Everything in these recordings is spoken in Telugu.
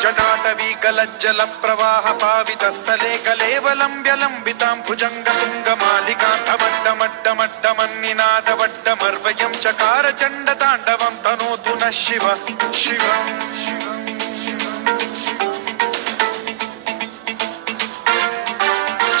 जटाटवीकलज्जल प्रवाह पावितस्थले कलेवलम्ब्यलम्बितां भुजङ्गतुङ्गमालिकान्तमड्डमड्डमड्डमन्निनादवड्डमर्वयं चकार चण्डताण्डवं तनोतु नः शिव शिव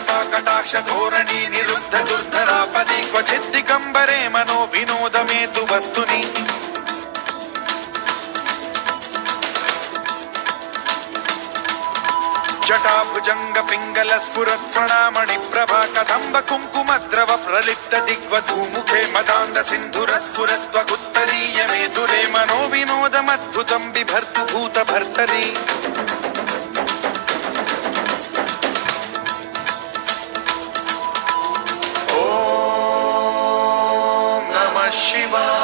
కృపా కటాక్ష ధోరణి నిరుద్ధ దుర్ధరాపది క్వచిద్దిగంబరే మనో వినోదమేతు వస్తుని. జటాభుజంగ పింగళ స్ఫురత్ ప్రణామణి ప్రభా కదంబ కుంకుమ ద్రవ ప్రలిప్త దిగ్వ ధూముఖే మదాంద సింధుర స్ఫురత్వ స్ఫురత్వగుత్తరీయమే దురే మనో వినోదమద్భుతం బిభర్తు భూత భర్తరీ. Shiva.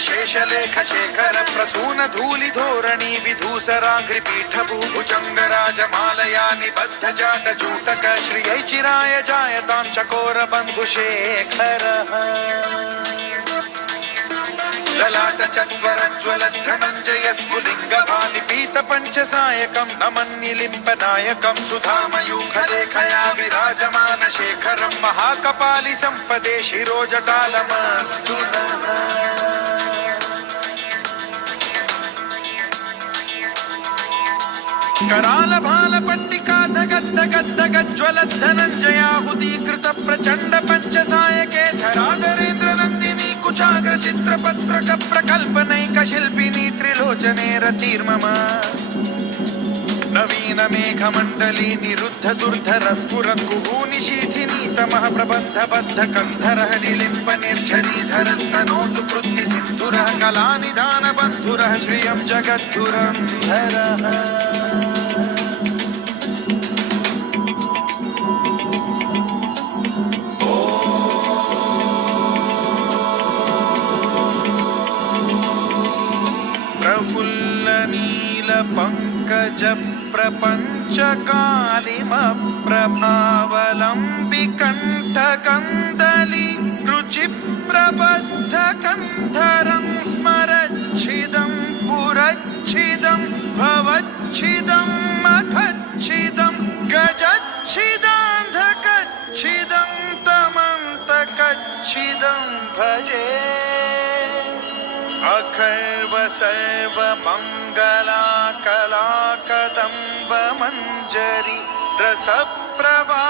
शेषलेख शेखर प्रसून धूलि धोरणि विधूसराग्रिपीठ भूभुचङ्गराजमालया निबद्ध जाट जूटक चिराय जायतां चकोर बन्धुशेखरः ललाट पीत पञ्चसायकं नमन्निलिम्बनायकं सुधामयूखरेखया विराजमान शेखरं शेखर महाकपाली शिरोजटालमस्तु नः कराल भाल पट्टिका धगद् धगद् धगज्वल धनञ्जयाहुतीकृत प्रचण्ड पञ्चसायके धराधरेन्द्र नन्दिनी कुचाग्र चित्रपत्रक प्रकल्पनैक शिल्पिनी त्रिलोचने रतिर्मम। నవీన మేఘమండలి నిరుద్ధ దుర్ధర స్ఫురంగు నిశీథి నీతమః ప్రబంధ బద్ధ కంధర నిలింప నిర్జరీధర స్తనోతు పృథ్వి సిద్ధుర కళా నిధాన బంధుర శ్రియం జగద్దురం ప్రఫుల్లనీ अखिल पंकज प्रपंच कालिम प्रभावलंबिकंठकंदली रुचि प्रबद्ध रुचिप्रबद्धकन्धरं स्मरच्छिदं पुरच्छिदं भवच्छिदं मखच्छिदं गजच्छिदान्धकच्छिदं तमन्तकच्छिदं भजे अखर्व सर्वमङ्गल स्तम्भमञ्जरि रसप्रवा